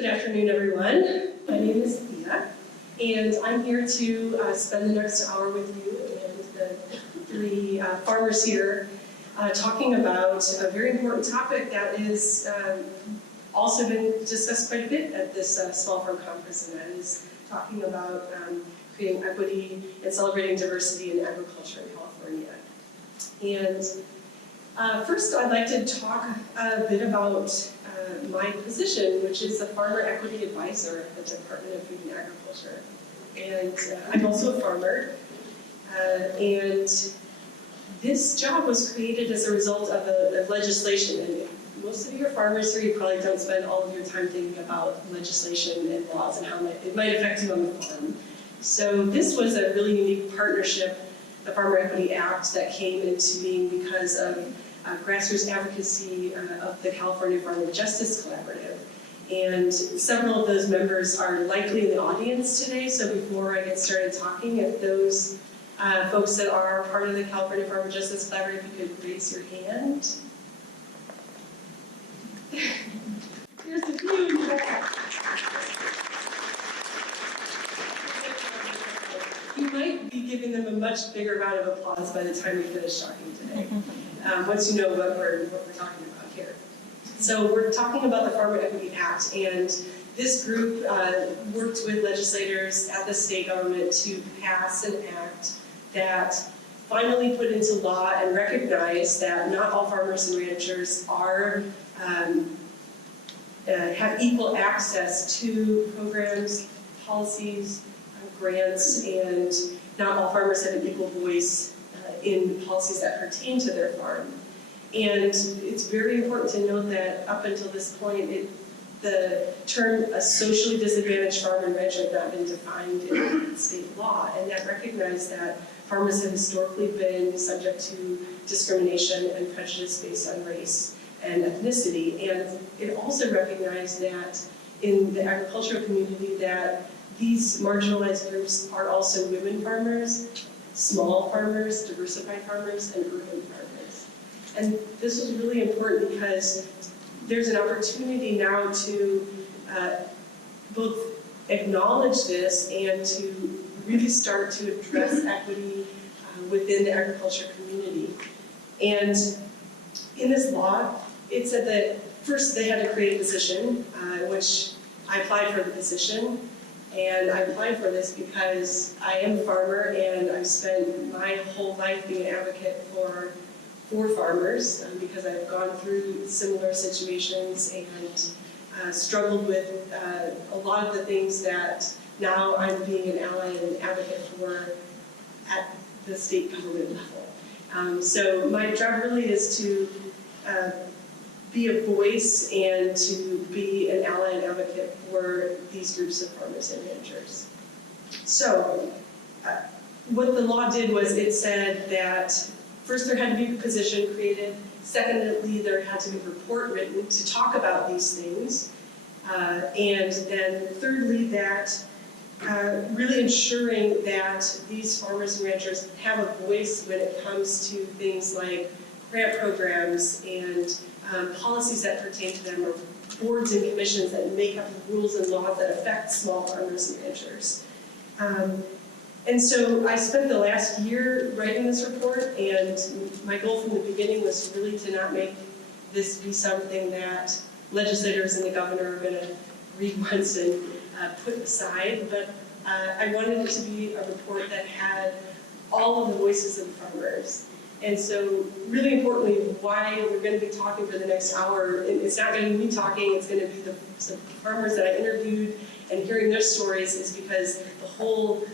Good afternoon, everyone. My name is Thea, and I'm here to spend the next hour with you and the three farmers here talking about a very important topic that is also been discussed quite a bit at this small farm conference, and that is talking about creating equity and celebrating diversity in agriculture in California. And first, I'd like to talk a bit about my position, which is a Farmer Equity Advisor at the Department of Food and Agriculture. And I'm also a farmer, and this job was created as a result of legislation. And most of you are farmers here, you probably don't spend all of your time thinking about legislation and laws and how it might affect you on the farm. So this was a really unique partnership, the Farmer Equity Act, that came into being because of grassroots advocacy of the California Farmer Justice Collaborative. And several of those members are likely in the audience today, so before I get started talking, if those folks that are part of the California Farmer Justice Collaborative, if you could raise your hand. There's a few in the back. You might be giving them a much bigger round of applause by the time we finish talking today, once you know what we're talking about here. So we're talking about the Farmer Equity Act, and this group worked with legislators at the state government to pass an act that finally put into law and recognized that not all farmers and ranchers are have equal access to programs, policies, grants, and not all farmers have an equal voice in policies that pertain to their farm. And it's very important to note that up until this point, the term a socially disadvantaged farmer and rancher had not been defined in state law, and that recognized that farmers have historically been subject to discrimination and prejudice based on race and ethnicity. And it also recognized that in the agricultural community that these marginalized groups are also women farmers, small farmers, diversified farmers, and urban farmers. And this was really important because there's an opportunity now to both acknowledge this and to really start to address equity within the agriculture community. And in this law, it said that first they had to create a position, which I applied for the position. And I applied for this because I am a farmer and I've spent my whole life being an advocate for farmers because I've gone through similar situations and struggled with a lot of the things that now I'm being an ally and an advocate for at the state government level. So my job really is to be a voice and to be an ally and advocate for these groups of farmers and ranchers. So what the law did was it said that first there had to be a position created, secondly there had to be a report written to talk about these things, and then thirdly that really ensuring that these farmers and ranchers have a voice when it comes to things like grant programs and policies that pertain to them, or boards and commissions that make up the rules and laws that affect small farmers and ranchers. And so I spent the last year writing this report, and my goal from the beginning was really to not make this be something that legislators and the governor are going to read once and put aside, but I wanted it to be a report that had all of the voices of the farmers. And so, really importantly, why we're going to be talking for the next hour, it's not going to be me talking, it's going to be the farmers that I interviewed and hearing their stories, is because the whole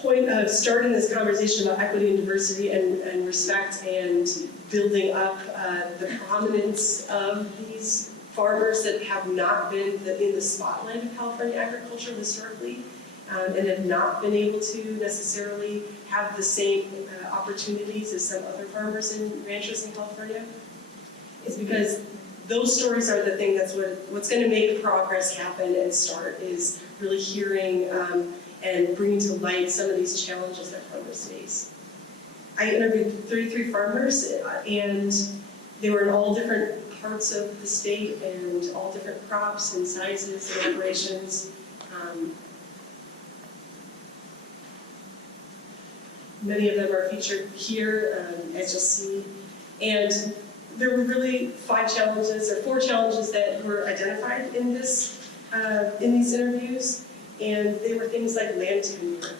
point of starting this conversation about equity and diversity and respect and building up the prominence of these farmers that have not been in the spotlight of California agriculture historically, and have not been able to necessarily have the same opportunities as some other farmers and ranchers in California, is because those stories are the thing that's what's going to make progress happen and start, is really hearing and bringing to light some of these challenges that farmers face. I interviewed 33 farmers, and they were in all different parts of the state and all different crops and sizes and operations. Many of them are featured here, as you'll see. And there were really 5 challenges, or 4 challenges that were identified in these interviews, and they were things like land tenure.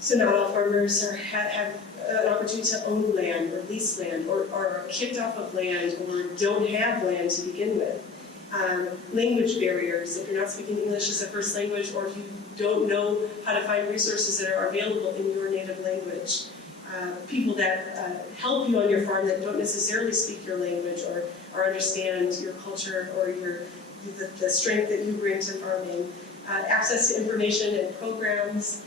So not all farmers have an opportunity to own land or lease land, or are kicked off of land, or don't have land to begin with. Language barriers, if you're not speaking English as a first language, or if you don't know how to find resources that are available in your native language. People that help you on your farm that don't necessarily speak your language or understand your culture or the strength that you bring to farming. Access to information and programs.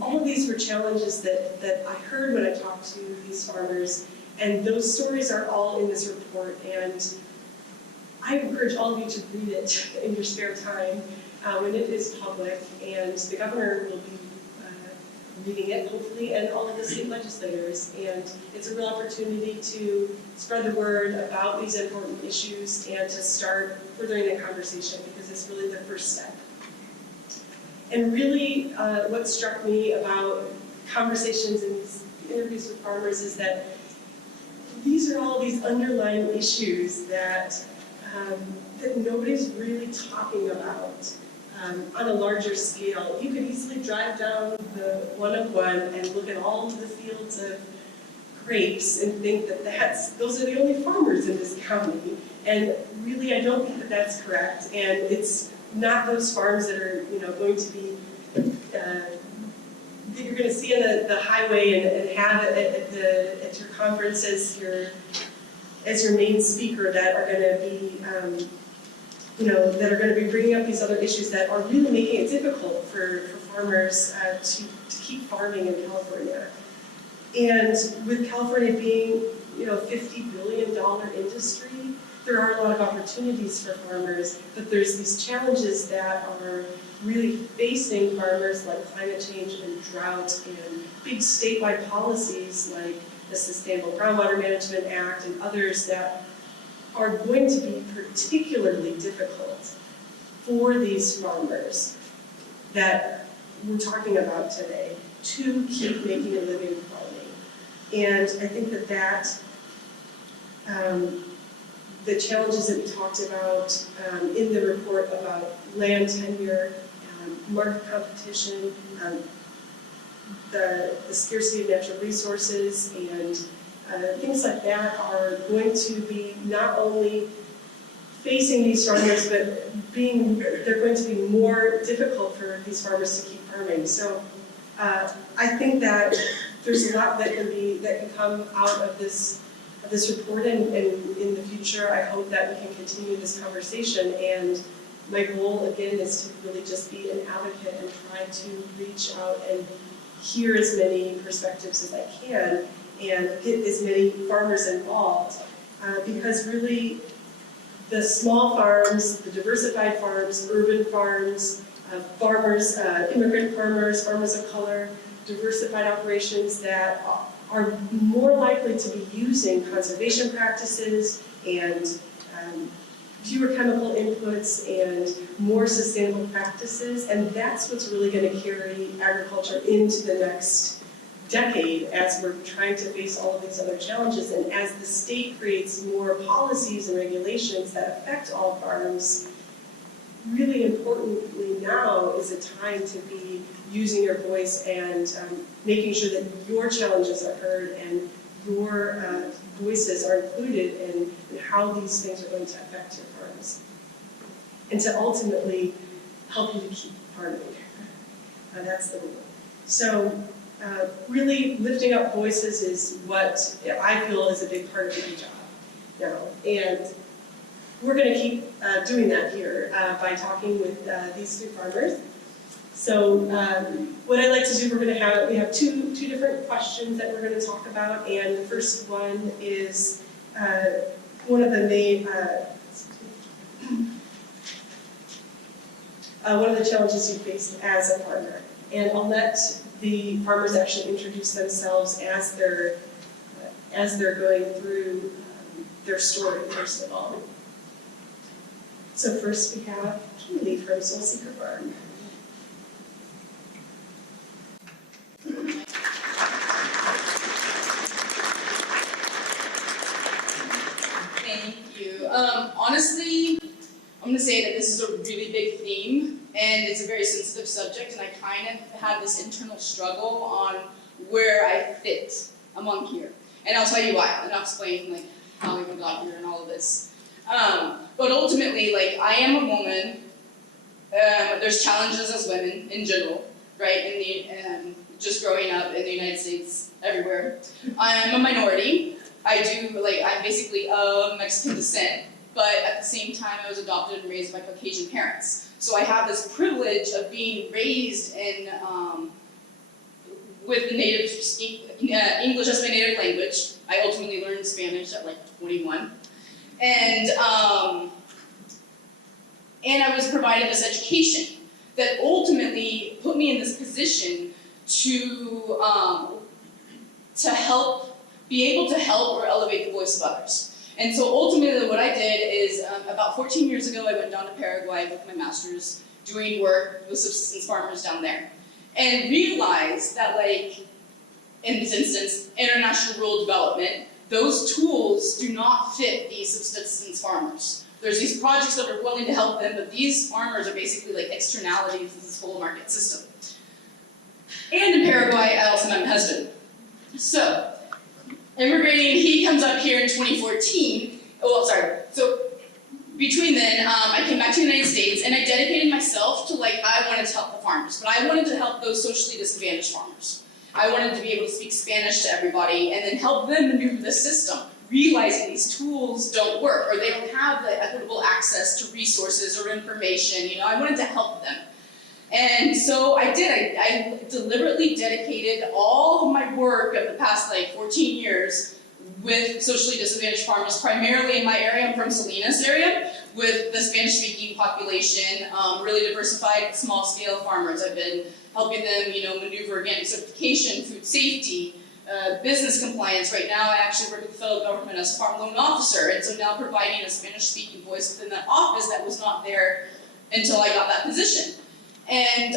All of these were challenges that I heard when I talked to these farmers, and those stories are all in this report, and I encourage all of you to read it in your spare time when it is public, and the governor will be reading it, hopefully, and all of the state legislators. And it's a real opportunity to spread the word about these important issues and to start furthering the conversation, because it's really the first step. And really, what struck me about conversations and these interviews with farmers is that these are all these underlying issues that nobody's really talking about on a larger scale. You could easily drive down the 101 and look at all of the fields of grapes and think that those are the only farmers in this county. And really, I don't think that that's correct. And it's not those farms that are, going to be that you're going to see on the highway and have at your conference as your main speaker that are going to be, that are going to be bringing up these other issues that are really making it difficult for farmers to keep farming in California. And with California being, $50 billion industry, there are a lot of opportunities for farmers, but there's these challenges that are really facing farmers, like climate change and drought and big statewide policies like the Sustainable Groundwater Management Act and others that are going to be particularly difficult for these farmers that we're talking about today to keep making a living farming. And I think that the challenges that we talked about in the report about land tenure, market competition, the scarcity of natural resources, and things like that are going to be not only facing these farmers, but they're going to be more difficult for these farmers to keep farming. So I think that there's a lot that can come out of this report, and in the future, I hope that we can continue this conversation. And my goal, again, is to really just be an advocate and try to reach out and hear as many perspectives as I can and get as many farmers involved. Because really, the small farms, the diversified farms, urban farms, farmers, immigrant farmers, farmers of color, diversified operations that are more likely to be using conservation practices and fewer chemical inputs and more sustainable practices, and that's what's really going to carry agriculture into the next decade as we're trying to face all of these other challenges, and as the state creates more policies and regulations that affect all farms. Really importantly now is a time to be using your voice and making sure that your challenges are heard and your voices are included in how these things are going to affect your farms, and to ultimately help you to keep farming. That's the goal. So really lifting up voices is what I feel is a big part of my job now. And we're going to keep doing that here by talking with these two farmers. So what I'd like to do, we have two different questions that we're going to talk about, and the first one is one of the main, one of the challenges you faced as a farmer. And I'll let the farmers actually introduce themselves as they're going through their story, first of all. So first we have Kimberly from Soul Seeker Farm. Thank you. Honestly, I'm going to say that this is a really big theme, and it's a very sensitive subject, and I kind of had this internal struggle on where I fit among here. And I'll tell you why, and I'll explain like how we even got here and all of this. But ultimately, like, I am a woman. There's challenges as women in general, right? Just growing up in the United States, everywhere. I'm a minority. I'm basically of Mexican descent, but at the same time, I was adopted and raised by Caucasian parents. So I have this privilege of being raised in with the native English as my native language. I ultimately learned Spanish at like 21, and I was provided this education that ultimately put me in this position to be able to help or elevate the voice of others. And so ultimately what I did is, about 14 years ago, I went down to Paraguay with my master's, doing work with subsistence farmers down there. And realized that, like, in this instance, international rural development, those tools do not fit these subsistence farmers. There's these projects that are willing to help them, but these farmers are basically like externalities of this whole market system. And in Paraguay, I also met my husband. So, immigrating, he comes up here in 2014. So between then, I came back to the United States, and I dedicated myself to, like, I wanted to help the farmers, but I wanted to help those socially disadvantaged farmers. I wanted to be able to speak Spanish to everybody and then help them maneuver the system, realizing these tools don't work, or they don't have the equitable access to resources or information. You know, I wanted to help them. And so I did. I deliberately dedicated all of my work of the past, like, 14 years with socially disadvantaged farmers, primarily in my area. I'm from Salinas area, with the Spanish-speaking population, really diversified, small-scale farmers. I've been helping them, you know, maneuver organic certification, food safety, business compliance. Right now, I actually work with the federal government as a farm loan officer, and so now providing a Spanish-speaking voice within that office that was not there until I got that position. And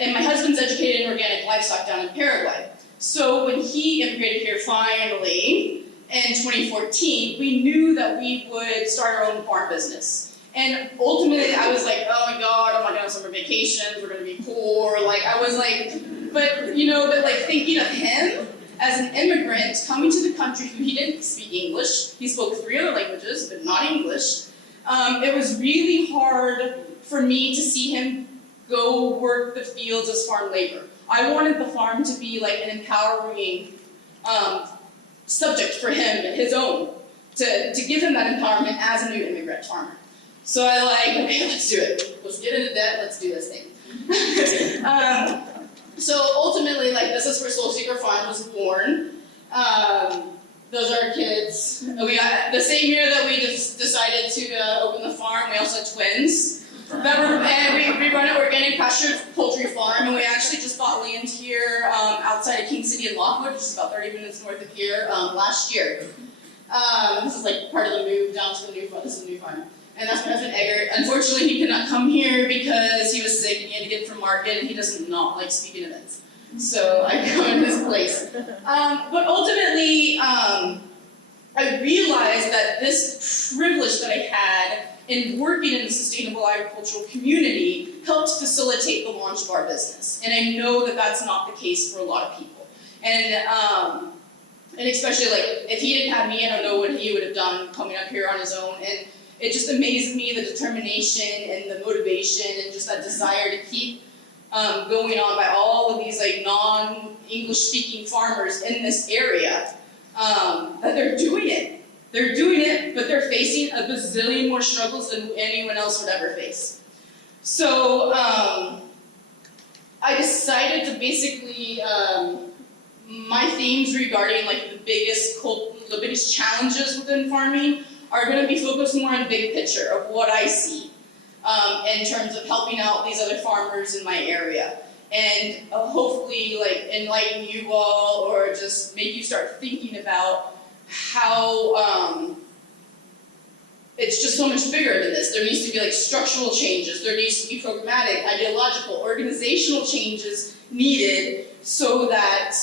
and my husband's educated in organic livestock down in Paraguay. So when he immigrated here finally in 2014, we knew that we would start our own farm business. And ultimately, I was like, oh my God, I'm not going to have summer vacations, we're going to be poor. Like, I was like, but thinking of him as an immigrant coming to the country who he didn't speak English. He spoke 3 other languages, but not English. It was really hard for me to see him go work the fields as farm labor. I wanted the farm to be like an empowering subject for him, his own, to give him that empowerment as a new immigrant farmer. So I okay, let's do it. Let's get into debt, let's do this thing. So ultimately, like, this is where Soul Seeker Farm was born. Those are our kids. We got the same year that we just decided to open the farm. We also had twins. We run an organic pastured poultry farm, and we actually just bought land here outside of King City in Lockwood, which is about 30 minutes north of here, last year. This is like part of the move down to the new farm. This is the new farm. And that's my husband, Eggert. Unfortunately, he could not come here because he was sick and he had to get from market, and he does not like speaking events. So I go in his place. But ultimately, I realized that this privilege that I had in working in the sustainable agricultural community helped facilitate the launch of our business. And I know that that's not the case for a lot of people. And especially, like, if he didn't have me, I don't know what he would have done coming up here on his own. And it just amazed me, the determination and the motivation and just that desire to keep going on by all of these, like, non-English speaking farmers in this area, that they're doing it. They're doing it, but they're facing a bazillion more struggles than anyone else would ever face. So I decided to basically, my themes regarding, like, the biggest challenges within farming are going to be focused more on the big picture of what I see in terms of helping out these other farmers in my area. And hopefully, like, enlighten you all, or just make you start thinking about how it's just so much bigger than this. There needs to be like structural changes. There needs to be programmatic, ideological, organizational changes needed so that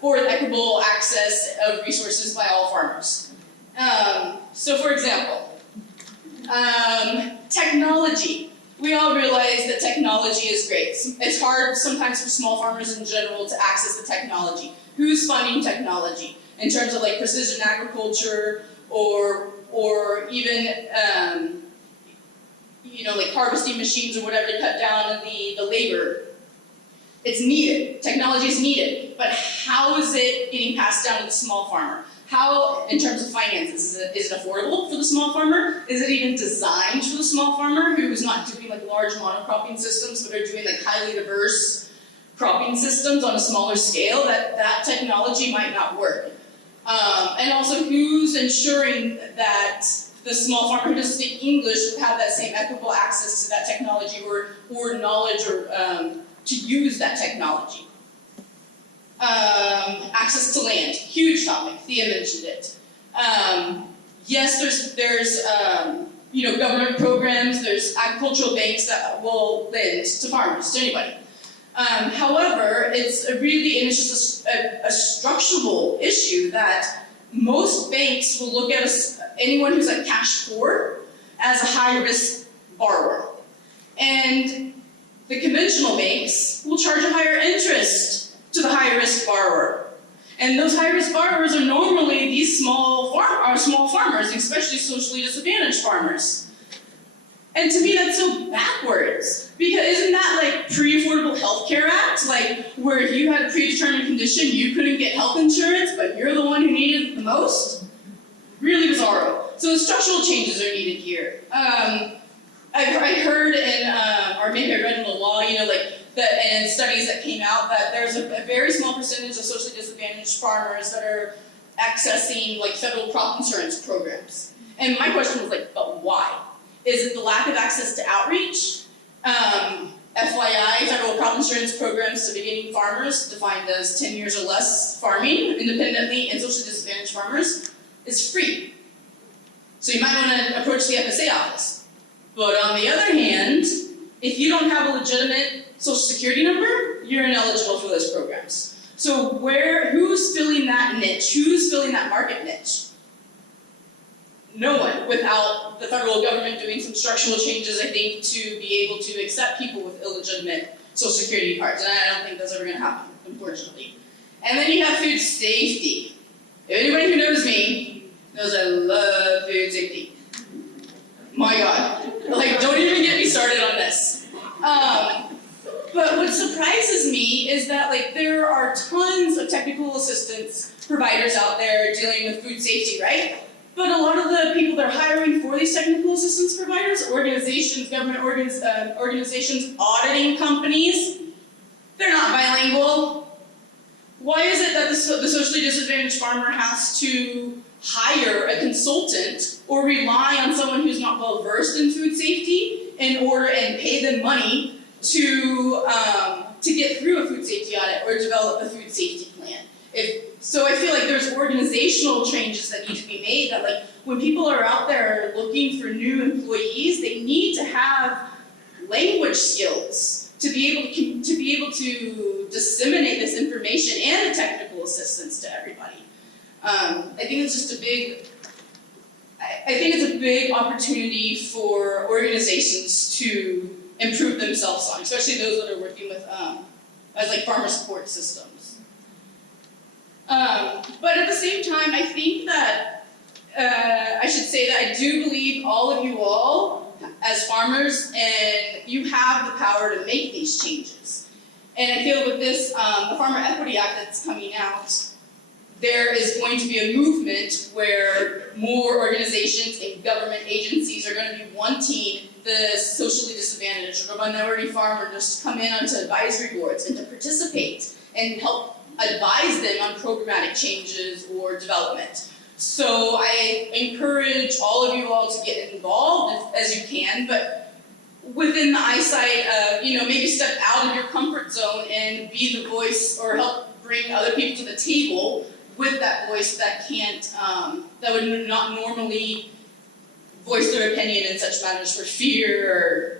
for equitable access of resources by all farmers. So for example, technology. We all realize that technology is great. It's hard sometimes for small farmers in general to access the technology. Who's funding technology? In terms of like precision agriculture or even like harvesting machines or whatever to cut down the labor. It's needed. Technology is needed. But how is it getting passed down to the small farmer? How, in terms of finances, is it affordable for the small farmer? Is it even designed for the small farmer who's not doing like large monocropping systems, but are doing like highly diverse cropping systems on a smaller scale? That technology might not work. And also, who's ensuring that the small farmer who doesn't speak English would have that same equitable access to that technology or knowledge or to use that technology? Access to land, huge topic. Thea mentioned it. Yes, there's government programs. There's agricultural banks that will lend to farmers, to anybody. However, it's just a structural issue that most banks will look at anyone who's like cash poor as a high-risk borrower. And the conventional banks will charge a higher interest to the high-risk borrower. And those high-risk borrowers are normally these small farmers, especially socially disadvantaged farmers. And to me, that's so backwards. Because isn't that like pre-Affordable Health Care Act? Like, where if you had a predetermined condition, you couldn't get health insurance, but you're the one who needed it the most? Really bizarro. So the structural changes are needed here. I heard or maybe I read in the law, and studies that came out that there's a very small percentage of socially disadvantaged farmers that are accessing like federal crop insurance programs. And my question was like, but why? Is it the lack of access to outreach? FYI, federal crop insurance programs to beginning farmers, defined as 10 years or less farming independently and socially disadvantaged farmers, is free. So you might want to approach the FSA office. But on the other hand, if you don't have a legitimate Social Security number, you're ineligible for those programs. So who's filling that niche? Who's filling that market niche? No one, without the federal government doing some structural changes, I think, to be able to accept people with illegitimate Social Security cards. And I don't think that's ever going to happen, unfortunately. And then you have food safety. If anybody who knows me knows I love food safety. My God. Like, don't even get me started on this. But what surprises me is that there are tons of technical assistance providers out there dealing with food safety, right? But a lot of the people they're hiring for these technical assistance providers, organizations, government organizations, auditing companies, they're not bilingual. Why is it that the socially disadvantaged farmer has to hire a consultant or rely on someone who's not well versed in food safety and pay them money to get through a food safety audit or develop a food safety plan? So I feel like there's organizational changes that need to be made, that when people are out there looking for new employees, they need to have language skills to be able to disseminate this information and the technical assistance to everybody. I think it's a big opportunity for organizations to improve themselves on, especially those that are working with as farmer support systems. But at the same time, I think that I should say that I do believe all of you all as farmers, and you have the power to make these changes. And I feel with this, the Farmer Equity Act that's coming out, there is going to be a movement where more organizations and government agencies are going to be wanting the socially disadvantaged or minority farmers to come in onto advisory boards and to participate and help advise them on programmatic changes or development. So I encourage all of you all to get involved as you can, but within the eyesight of, maybe step out of your comfort zone and be the voice or help bring other people to the table with that voice that can't, that would not normally voice their opinion in such matters for fear or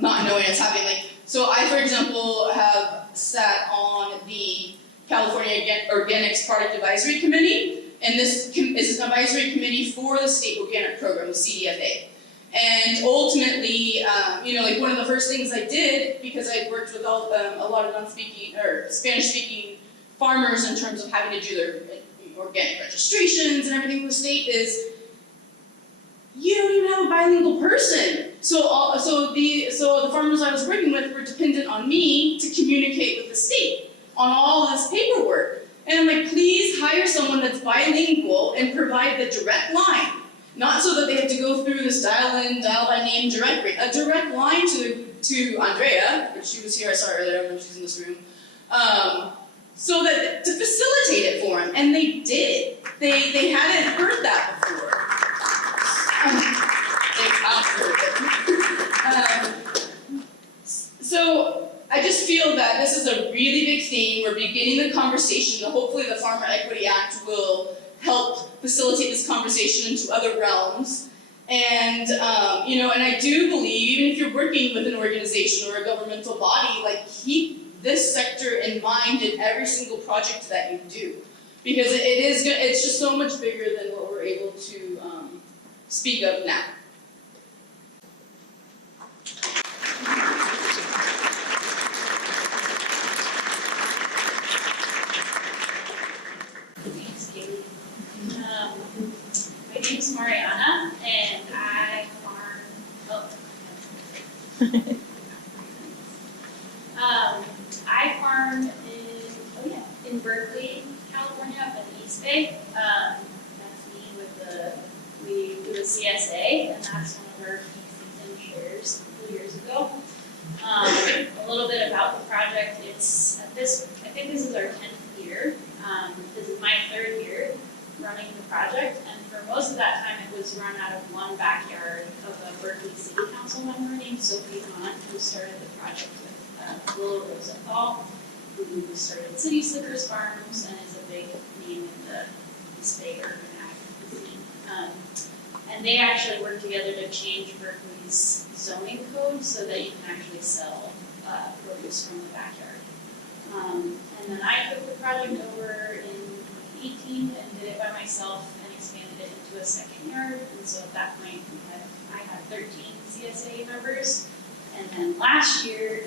not knowing what's happening. Like, so I, for example, have sat on the California Organics Product Advisory Committee, and this is an advisory committee for the state organic program, the CDFA. And ultimately, like one of the first things I did, because I worked with a lot of non-speaking or Spanish-speaking farmers in terms of having to do their organic registrations and everything in the state, is you don't even have a bilingual person. So the farmers I was working with were dependent on me to communicate with the state on all this paperwork. And I'm like, please hire someone that's bilingual and provide the direct line. Not so that they have to go through this dial-in, dial-by-name directory. A direct line to Andrea, which she was here, I saw her earlier, I don't know if she's in this room, so that to facilitate it for him. And they did. They hadn't heard that before. So I just feel that this is a really big theme. We're beginning the conversation. Hopefully the Farmer Equity Act will help facilitate this conversation into other realms. And, and I do believe, even if you're working with an organization or a governmental body, like, keep this sector in mind in every single project that you do. Because it's just so much bigger than what we're able to speak of now. Thanks, Katie. My name's Mariana, and I farm. I farm in Berkeley, California, up in East Bay. That's me we do a CSA, and that's one of our season shares a couple years ago. A little bit about the project. I think this is our 10th year. This is my 3rd year running the project, and for most of that time it was run out of one backyard of a Berkeley City Council member named Sophie Hunt, who started the project with Willow Rosenthal, who started City Slickers Farms and is a big name in the East Bay urban advocacy. And they actually worked together to change Berkeley's zoning code so that you can actually sell produce from the backyard. And then I took the project over in 2018 and did it by myself and expanded it into a second yard. And so at that point, I had 13 CSA members. And then last year,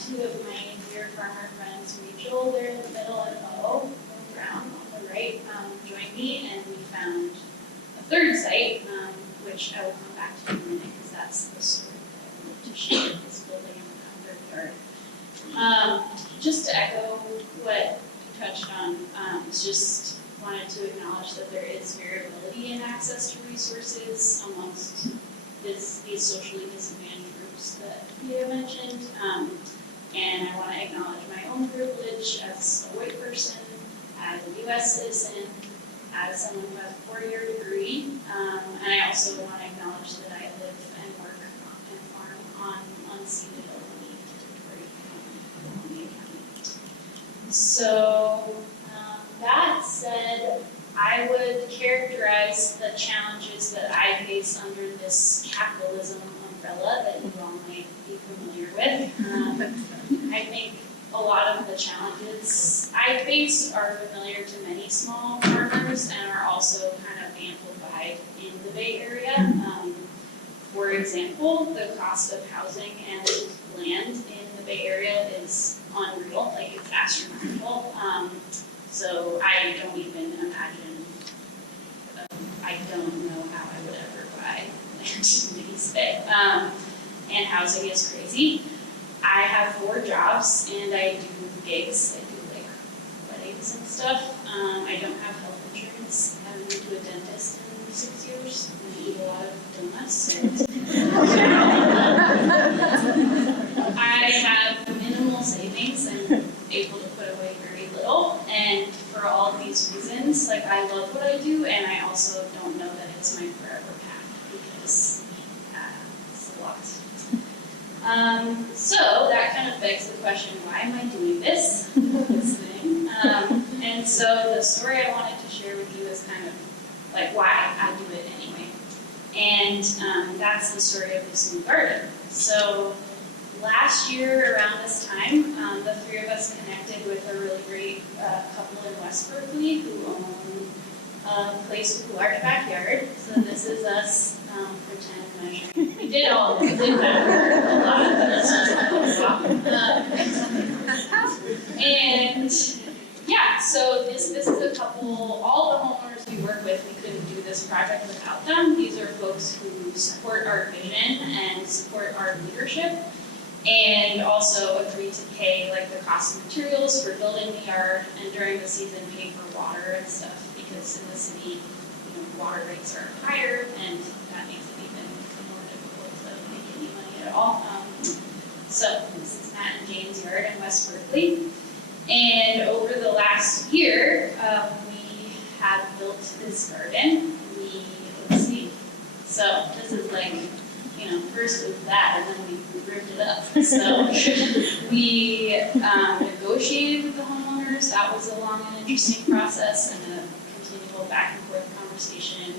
two of my dear farmer friends, Rachel, they're in the middle, and Mo Brown on the right, joined me, and we found a 3rd site, which I will come back to in a minute because that's the story that I wanted to share, this building in the 3rd yard. Just to echo what you touched on, just wanted to acknowledge that there is variability in access to resources amongst these socially disadvantaged groups that Leah mentioned. And I want to acknowledge my own privilege as a white person, as a U.S. citizen, as someone who has a 4-year degree. And I also want to acknowledge that I live and work and farm on unceded Ohlone territory in County. So that said, I would characterize the challenges that I face under this capitalism umbrella that you all might be familiar with. I think a lot of the challenges I face are familiar to many small farmers and are also kind of amplified in the Bay Area. For example, the cost of housing and land in the Bay Area is unreal, like it's astronomical. So I don't even imagine, I don't know how I would ever buy land in the East Bay. And housing is crazy. I have 4 jobs and I do gigs. I do like weddings and stuff. I don't have health insurance. I haven't been to a dentist in 6 years. I eat a lot of donuts. So. I have minimal savings and able to put away very little. And for all of these reasons, like, I love what I do, and I also don't know that it's my forever path because it's a lot. So that kind of begs the question, why am I doing this thing? And so the story I wanted to share with you is kind of like why I do it anyway. And that's the story of this new garden. So last year around this time, the three of us connected with a really great couple in West Berkeley who own a place with a large backyard. So this is us pretend measuring. We did measure a lot. And yeah, so this is a couple, all the homeowners we work with, we couldn't do this project without them. These are folks who support our vision and support our leadership, and also agree to pay like the cost of materials for building the yard, and during the season pay for water and stuff, because in the city, water rates are higher, and that makes it even more difficult to make any money at all. So this is Matt and Jane's yard in West Berkeley, and over the last year, we have built this garden. Let's see. So this is like, first was that, and then we ripped it up. So we negotiated with the homeowners. That was a long and interesting process, and a continual back and forth conversation.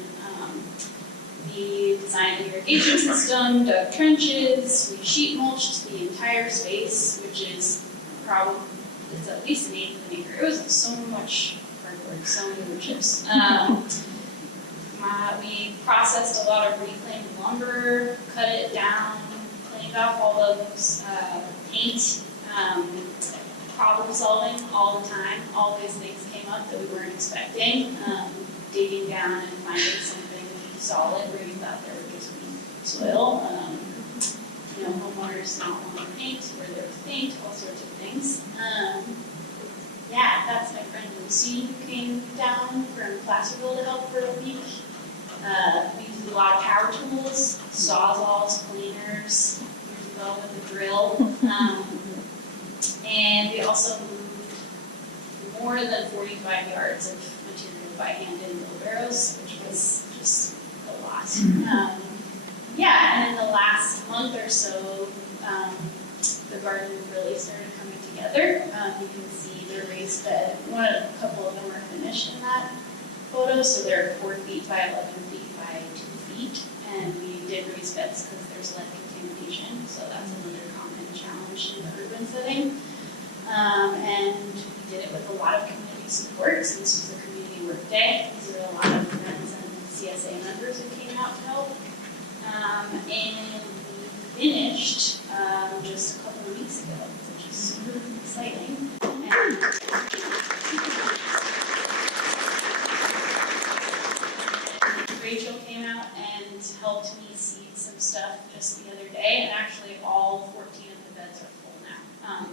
We designed an irrigation system, dug trenches, we sheet mulched the entire space, which is probably, it's at least an eighth of an acre. It was so much hard work, so many wood chips. We processed a lot of reclaimed lumber, cut it down, cleaned off all of paint, problem solving all the time. Always things came up that we weren't expecting. Digging down and finding something solid where you thought there would just be soil. Homeowners not wanting paint, where there was paint, all sorts of things. Yeah, that's my friend Lucy who came down from Placerville to help for a week. We used a lot of power tools, sawzalls, cleaners, years ago with a drill. And we also moved more than 45 yards of material by hand in wheelbarrows, which was just a lot. And in the last month or so, the garden really started coming together. You can see the raised bed. A couple of them are finished in that photo, so they're 4 feet by 11 feet by 2 feet. And we did raised beds because there's lead contamination, so that's another common challenge in the urban setting. And we did it with a lot of community support, since this was a community work day. These are a lot of friends and CSA members who came out to help. And we finished just a couple of weeks ago, which is super exciting. And Rachel came out and helped me seed some stuff just the other day, and actually all 14 of the beds are full now.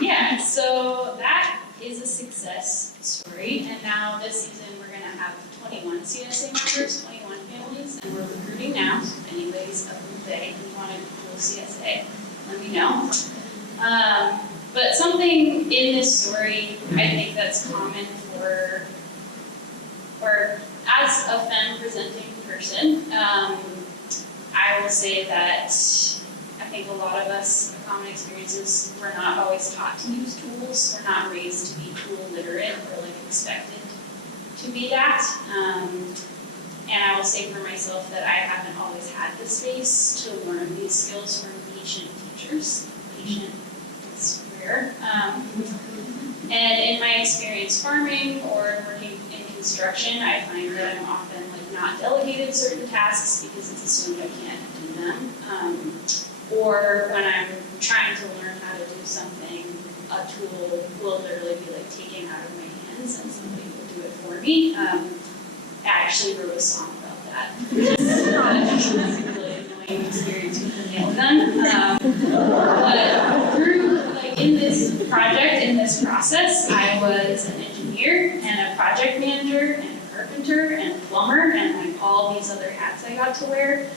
Yeah, so that is a success story, and now this season we're going to have 21 CSA members, 21 families, and we're recruiting now, so if anybody's up in the day and you want to do CSA, let me know. But something in this story I think that's common for, or as a femme presenting person, I will say that I think a lot of us, a common experience is we're not always taught to use tools. We're not raised to be tool literate or like expected to be that. And I will say for myself that I haven't always had the space to learn these skills from patient teachers. Patient is rare. And in my experience farming or working in construction, I find that I'm often like not delegated certain tasks because it's assumed I can't do them. Or when I'm trying to learn how to do something, a tool will literally be like taken out of my hands and somebody will do it for me. I actually wrote a song about that. It's a really annoying experience with the nail gun. But through, like in this project, in this process, I was an engineer and a project manager and a carpenter and a plumber and like all these other hats I got to wear.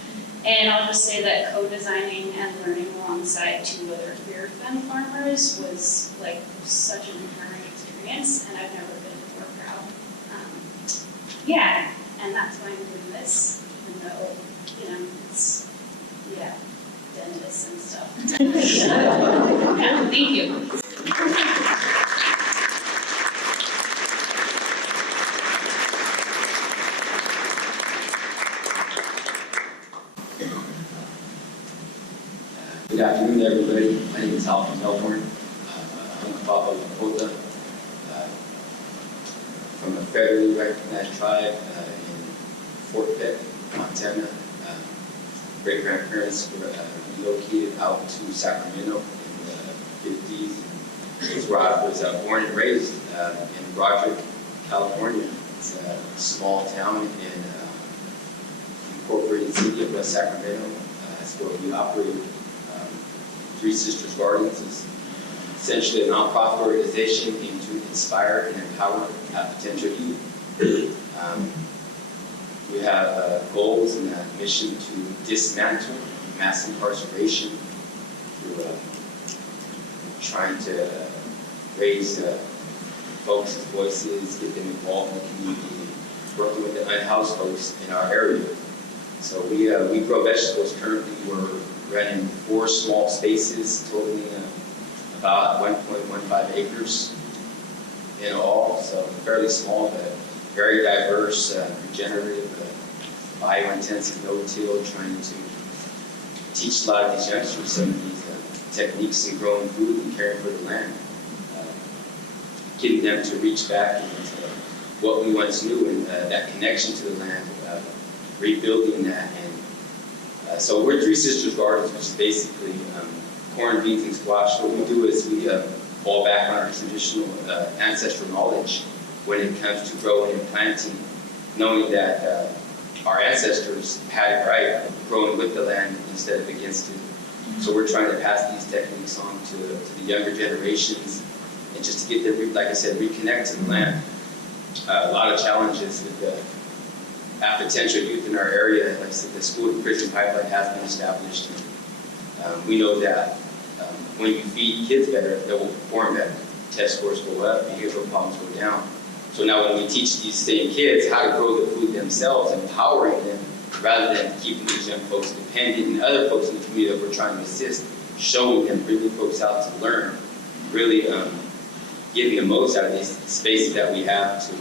And I'll just say that co-designing and learning alongside 2 other queer femme farmers was like such an empowering experience, and I've never been more proud. Yeah, and that's why I'm doing this, even though, it's Yeah, dentists and stuff. Yeah, thank you. Good afternoon, everybody. My name is Alvin Melbourne. I'm a Paso from a federally recognized tribe in Fort Peck, Montana. Great-grandparents were relocated out to Sacramento in the 50s. That's where I was born and raised in Roderick, California. It's a small town in the incorporated city of West Sacramento. That's where we operate. Three Sisters Gardens is essentially a nonprofit organization aimed to inspire and empower potential youth. We have goals and a mission to dismantle mass incarceration through trying to raise folks' voices, get them involved in the community, working with the unhoused folks in our area. So we grow vegetables. Currently, we're running 4 small spaces totaling about 1.15 acres in all. So fairly small, but very diverse, regenerative, bio-intensive, no-till, trying to teach a lot of these youngsters some of these techniques in growing food and caring for the land. Getting them to reach back into what we once knew and that connection to the land, rebuilding that. And so we're Three Sisters Gardens, which is basically corn, beans, and squash. What we do is we fall back on our traditional ancestral knowledge when it comes to growing and planting, knowing that our ancestors had it right, growing with the land instead of against it. So we're trying to pass these techniques on to the younger generations and just to get them, like I said, reconnect to the land. A lot of challenges with the potential youth in our area. Like I said, the school to prison pipeline has been established. We know that when you feed kids better, they will perform better. Test scores go up, behavioral problems go down. So now when we teach these same kids how to grow the food themselves, empowering them, rather than keeping these young folks dependent and other folks in the community that we're trying to assist, showing them, bringing folks out to learn, really getting the most out of these spaces that we have to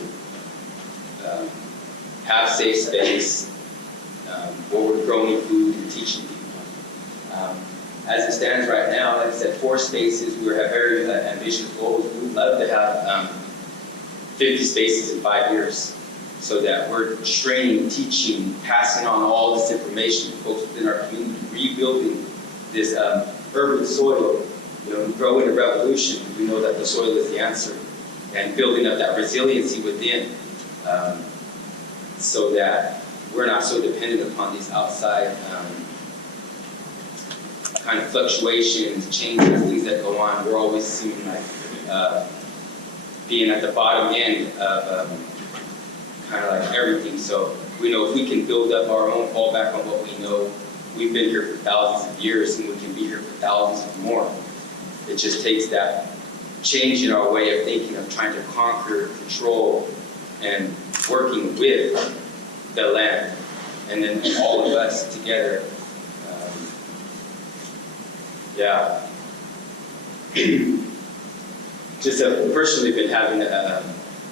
have safe space where we're growing food and teaching people. As it stands right now, like I said, 4 spaces. We have very ambitious goals. We'd love to have 50 spaces in 5 years, so that we're training, teaching, passing on all this information to folks within our community, rebuilding this urban soil. Growing a revolution. We know that the soil is the answer, and building up that resiliency within. So that we're not so dependent upon these outside kind of fluctuations, changes, things that go on. We're always seeming like being at the bottom end of kind of like everything. So we know if we can build up our own, fall back on what we know. We've been here for thousands of years, and we can be here for thousands of more. It just takes that change in our way of thinking, of trying to conquer, control, and working with the land, and then all of us together. Just personally been having a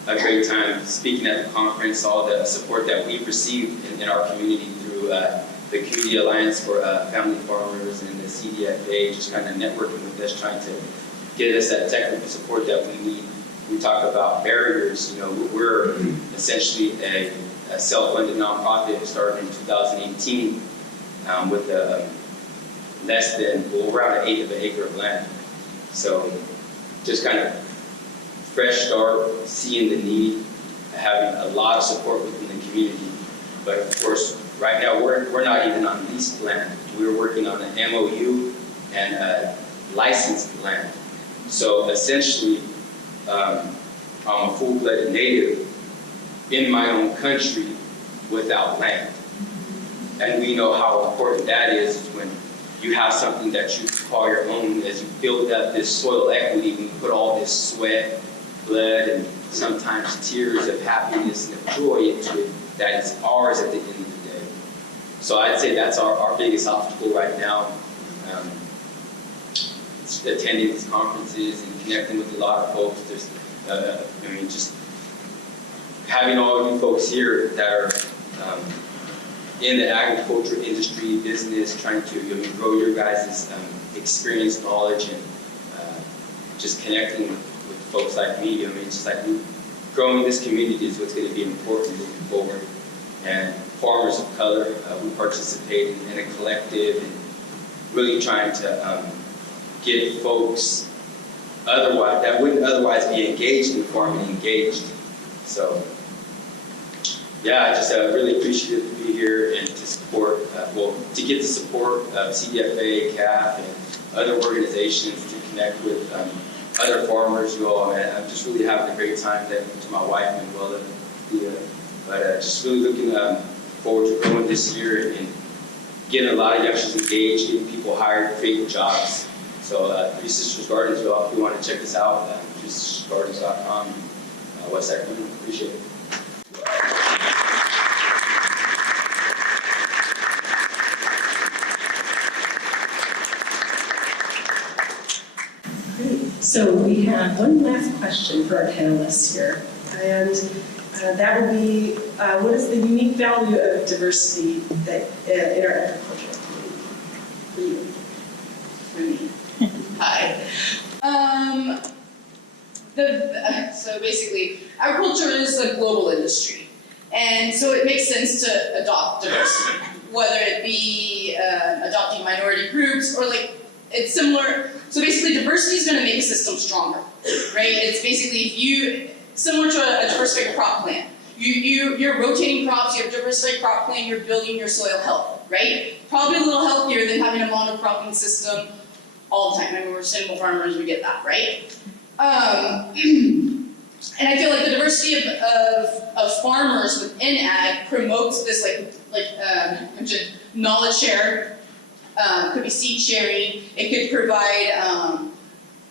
great time speaking at the conference, all the support that we've received in our community through the Community Alliance for Family Farmers and the CDFA, just kind of networking with us, trying to get us that technical support that we need. We talk about barriers. We're essentially a self-funded nonprofit started in 2018 with less than, around an 1/8 of an acre of land. So just kind of fresh start, seeing the need, having a lot of support within the community. But of course, right now we're not even on leased land. We're working on an MOU and licensed land. So essentially, I'm a full-blooded native in my own country without land. And we know how important that is when you have something that you call your own, as you build up this soil equity, when you put all this sweat, blood, and sometimes tears of happiness and of joy into it, that is ours at the end of the day. So I'd say that's our biggest obstacle right now. It's attending these conferences and connecting with a lot of folks. There's, just having all of you folks here that are in the agriculture industry, business, trying to grow your guys' experience, knowledge, and just connecting with folks like me. Just like growing this community is what's going to be important moving forward. And farmers of color, we participate in a collective and really trying to get folks that wouldn't otherwise be engaged in farming engaged. So, yeah, I just really appreciative to be here and to support, to get the support of CDFA, CAFF, and other organizations to connect with other farmers, you all. And I'm just really having a great time. Thank you to my wife, Manuela, but just really looking forward to growing this year and getting a lot of youngsters engaged, getting people hired, creating jobs. So Three Sisters Gardens, y'all, if you want to check this out, threesistersgardens.com, West Sacramento. Appreciate it. Great. So we have one last question for our panelists here, and that would be, what is the unique value of diversity that in our agricultural community for you? For me. Hi. So basically, agriculture is a global industry, and so it makes sense to adopt diversity, whether it be adopting minority groups or it's similar. So basically, diversity is going to make a system stronger, right? It's basically similar to a diversified crop plan. You're rotating crops, you have diversified crop plan, you're building your soil health, right? Probably a little healthier than having a monocropping system all the time. I mean, we're sustainable farmers, we get that, right? And I feel like the diversity of farmers within ag promotes this knowledge share. Could be seed sharing. It could provide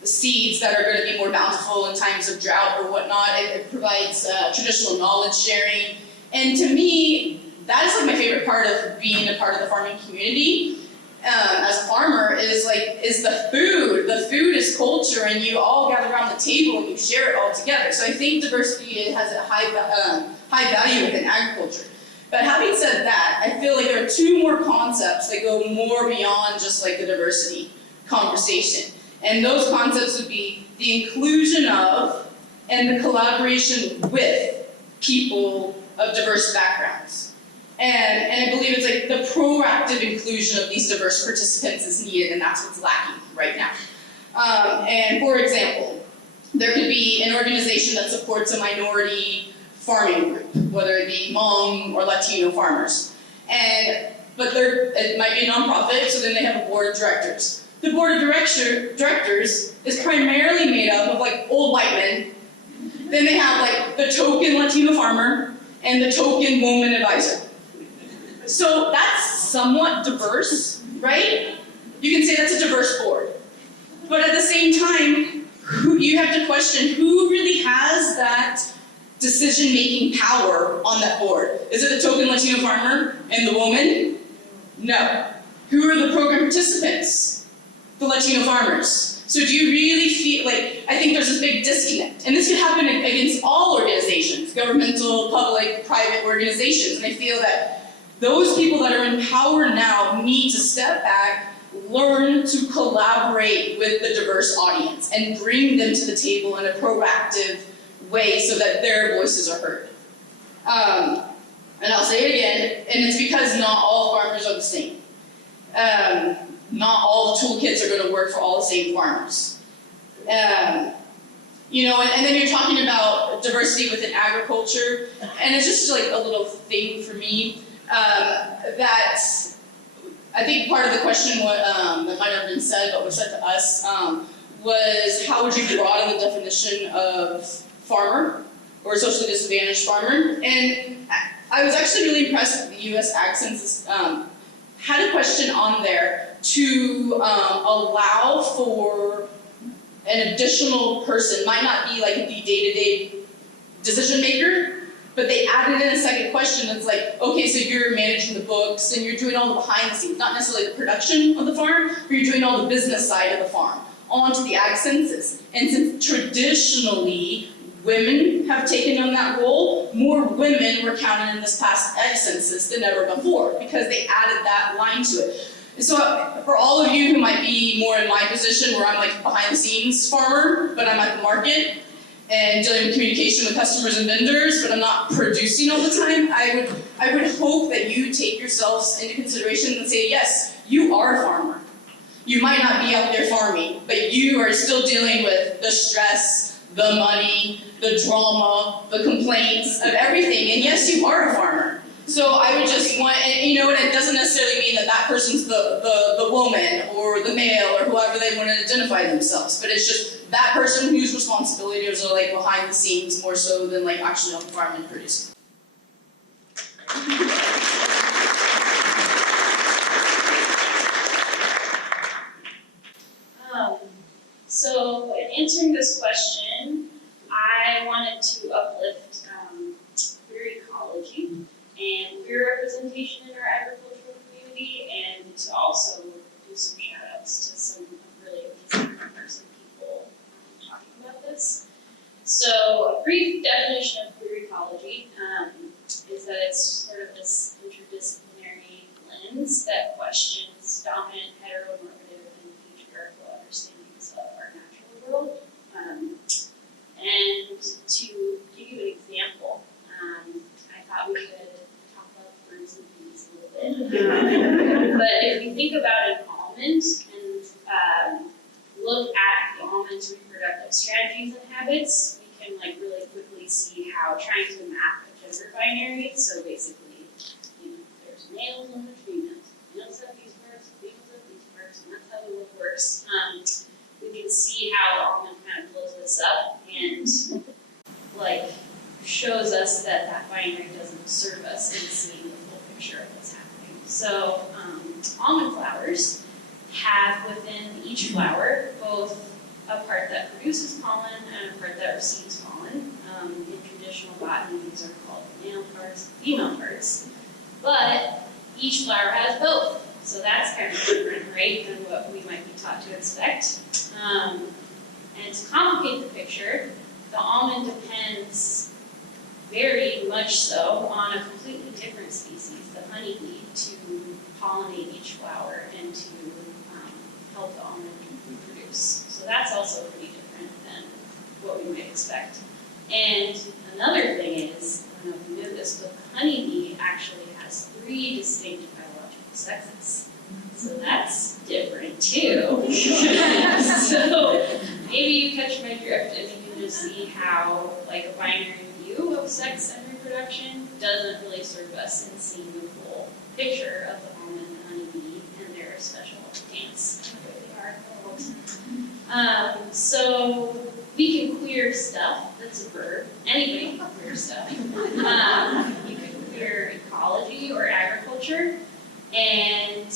seeds that are going to be more bountiful in times of drought or whatnot. It provides traditional knowledge sharing. And to me, that is my favorite part of being a part of the farming community. As a farmer is the food. The food is culture, and you all gather around the table and you share it all together. So I think diversity has a high value within agriculture. But having said that, I feel like there are two more concepts that go more beyond just the diversity conversation. And those concepts would be the inclusion of and the collaboration with people of diverse backgrounds. And I believe it's the proactive inclusion of these diverse participants is needed, and that's what's lacking right now. And for example, there could be an organization that supports a minority farming group, whether it be Hmong or Latino farmers. But it might be a nonprofit, so then they have a board of directors. The board of directors is primarily made up of old white men. Then they have the token Latino farmer and the token woman advisor. So that's somewhat diverse, right? You can say that's a diverse board. But at the same time, you have to question who really has that decision-making power on that board. Is it the token Latino farmer and the woman? No. Who are the program participants? The Latino farmers. So do you really feel I think there's this big disconnect. And this could happen against all organizations, governmental, public, private organizations. And I feel that those people that are in power now need to step back, learn to collaborate with the diverse audience, and bring them to the table in a proactive way so that their voices are heard. And I'll say it again, and it's because not all farmers are the same. Not all the toolkits are going to work for all the same farmers. And then you're talking about diversity within agriculture, and it's just a little thing for me that I think part of the question that might have been said, but was said to us, was how would you broaden the definition of farmer or socially disadvantaged farmer? And I was actually really impressed that the U.S. Ag Census had a question on there to allow for an additional person, might not be the day-to-day decision maker, But they added in a second question that's like, okay, so you're managing the books and you're doing all the behind the scenes, not necessarily the production of the farm, but you're doing all the business side of the farm, onto the ag census. And since traditionally women have taken on that role, more women were counted in this past ag census than ever before, because they added that line to it. And so for all of you who might be more in my position, where I'm like behind the scenes farmer, but I'm at the market, and dealing with communication with customers and vendors, but I'm not producing all the time, I would hope that you take yourselves into consideration and say, yes, you are a farmer. You might not be out there farming, but you are still dealing with the stress, the money, the drama, the complaints of everything, and yes, you are a farmer. So I would just want, and you know what, it doesn't necessarily mean that that person's the woman or the male or whoever they want to identify themselves, but it's just that person whose responsibilities are like behind the scenes more so than like actually on the farm and producing. So in answering this question, I wanted to uplift queer ecology and queer representation in our agricultural community, and to also do some shout outs to some really amazing partners and people talking about this. So a brief definition of queer ecology is that it's sort of this interdisciplinary lens that questions dominant, heteronormative, and patriarchal understandings of our natural world. And to give you an example, I thought we could talk about birds and bees a little bit. But if you think about an almond and look at the almond's reproductive strategies and habits, we can like really quickly see how trying to map a gender binary, so basically, you know, there's males and there's females. Males have these parts, females have these parts, and that's how the world works. We can see how the almond kind of blows this up and like shows us that that binary doesn't serve us in seeing the full picture of what's happening. So almond flowers have within each flower both a part that produces pollen and a part that receives pollen. In traditional botany, these are called male parts and female parts. But each flower has both. So that's kind of different, right, than what we might be taught to expect. And to complicate the picture, the almond depends very much so on a completely different species, the honeybee, to pollinate each flower and to help the almond reproduce. So that's also pretty different than what we might expect. And another thing is, I don't know if you know this, but the honeybee actually has 3 distinct biological sexes. So that's different too. So maybe you catch my drift and you can just see how like a binary view of sex and reproduction doesn't really serve us in seeing the full picture of the almond and honeybee and their special dance and the way they are in the world. So we can queer stuff, that's a verb. Anybody can queer stuff. You can queer ecology or agriculture, and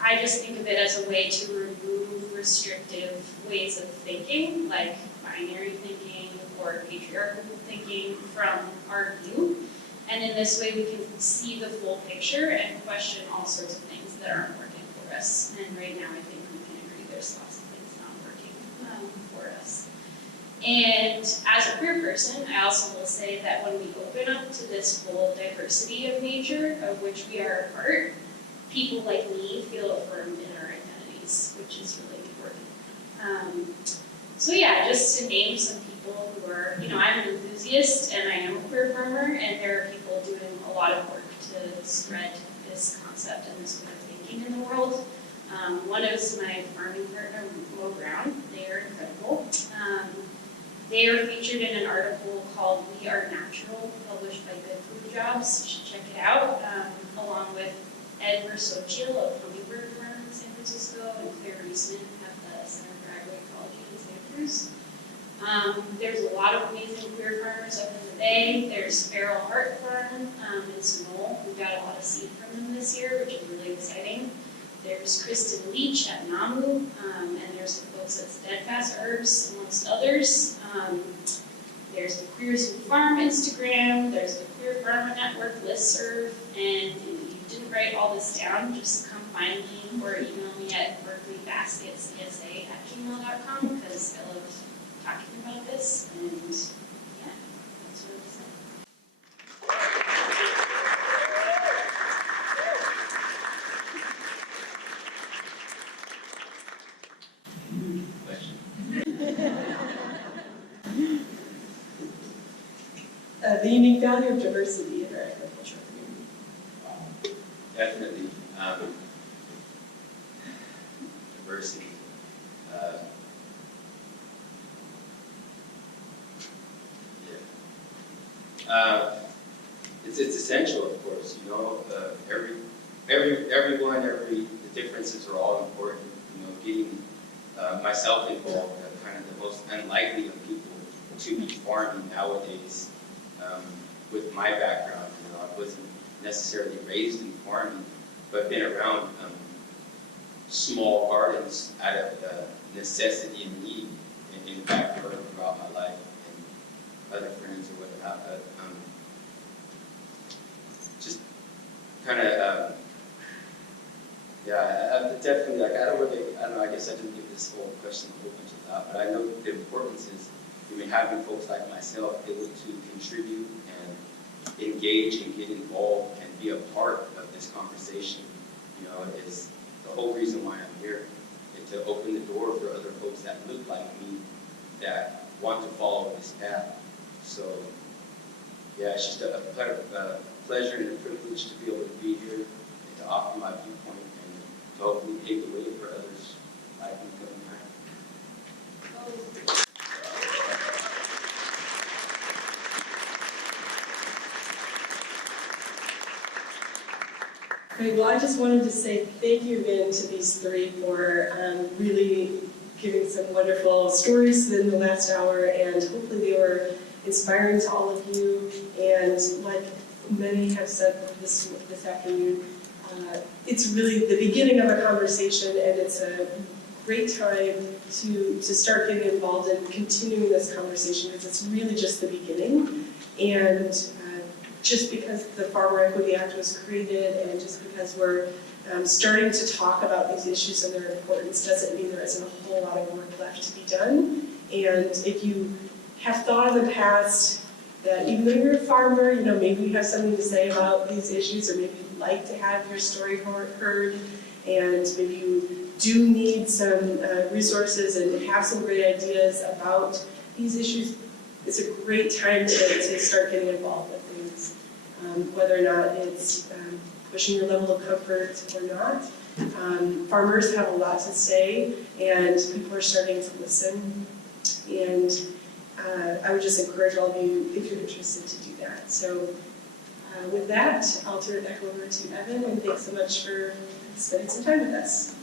I just think of it as a way to remove restrictive ways of thinking, like binary thinking or patriarchal thinking from our view. And in this way, we can see the full picture and question all sorts of things that aren't working for us. And right now, I think we can agree there's lots of things not working for us. And as a queer person, I also will say that when we open up to this full diversity of nature, of which we are a part, people like me feel affirmed in our identities, which is really important. So yeah, just to name some people who are, you know, I'm an enthusiast and I am a queer farmer, and there are people doing a lot of work to spread this concept and this way of thinking in the world. One is my farming partner, Mo Brown. They are incredible. They are featured in an article called We Are Natural, published by Good Food Jobs. You should check it out, along with Ed Versochil of Hummingbird Farm in San Francisco and Claire Reisman at the Center for Agroecology in Santa Cruz. There's a lot of amazing queer farmers up in the Bay. There's Feral Heart Farm in Sonoma. We got a lot of seed from them this year, which is really exciting. There's Kristen Leach at Namu, and there's some folks at Steadfast Herbs, amongst others. There's the Queers Who Farm Instagram, there's the Queer Farmer Network listserv, and if you didn't write all this down, just come find me or email me at berkeleybasketcsa@gmail.com because I love talking about this, and yeah, that's what I'm saying. Question? The unique value of diversity in our agricultural community. Definitely. Diversity. It's essential, of course. You know, everyone, the differences are all important. You know, getting myself involved, kind of the most unlikely of people to be farming nowadays. With my background, you know, I wasn't necessarily raised in farming, but been around small gardens out of necessity and need in the backyard throughout my life, and other friends or whatnot. But just kind of, yeah, I definitely, like, I don't know, I guess I didn't give this whole question a whole bunch of thought, but I know the importance is, I mean, having folks like myself able to contribute and engage and get involved and be a part of this conversation, you know, is the whole reason why I'm here, and to open the door for other folks that look like me, that want to follow this path. So, yeah, it's just a pleasure and a privilege to be able to be here and to offer my viewpoint and to hopefully pave the way for others like me coming back. Great. Well, I just wanted to say thank you again to these three for really giving some wonderful stories in the last hour, and hopefully they were inspiring to all of you. And like many have said this afternoon, it's really the beginning of a conversation, and it's a great time to start getting involved in continuing this conversation, because it's really just the beginning. And just because the Farmer Equity Act was created, and just because we're starting to talk about these issues and their importance, doesn't mean there isn't a whole lot of work left to be done. And if you have thought in the past that even though you're a farmer, you know, maybe you have something to say about these issues, or maybe you'd like to have your story heard, and maybe you do need some resources and have some great ideas about these issues, it's a great time to start getting involved with things, whether or not it's pushing your level of comfort or not. Farmers have a lot to say, and people are starting to listen. And I would just encourage all of you, if you're interested, to do that. So with that, I'll turn it back over to Evan, and thanks so much for spending some time with us.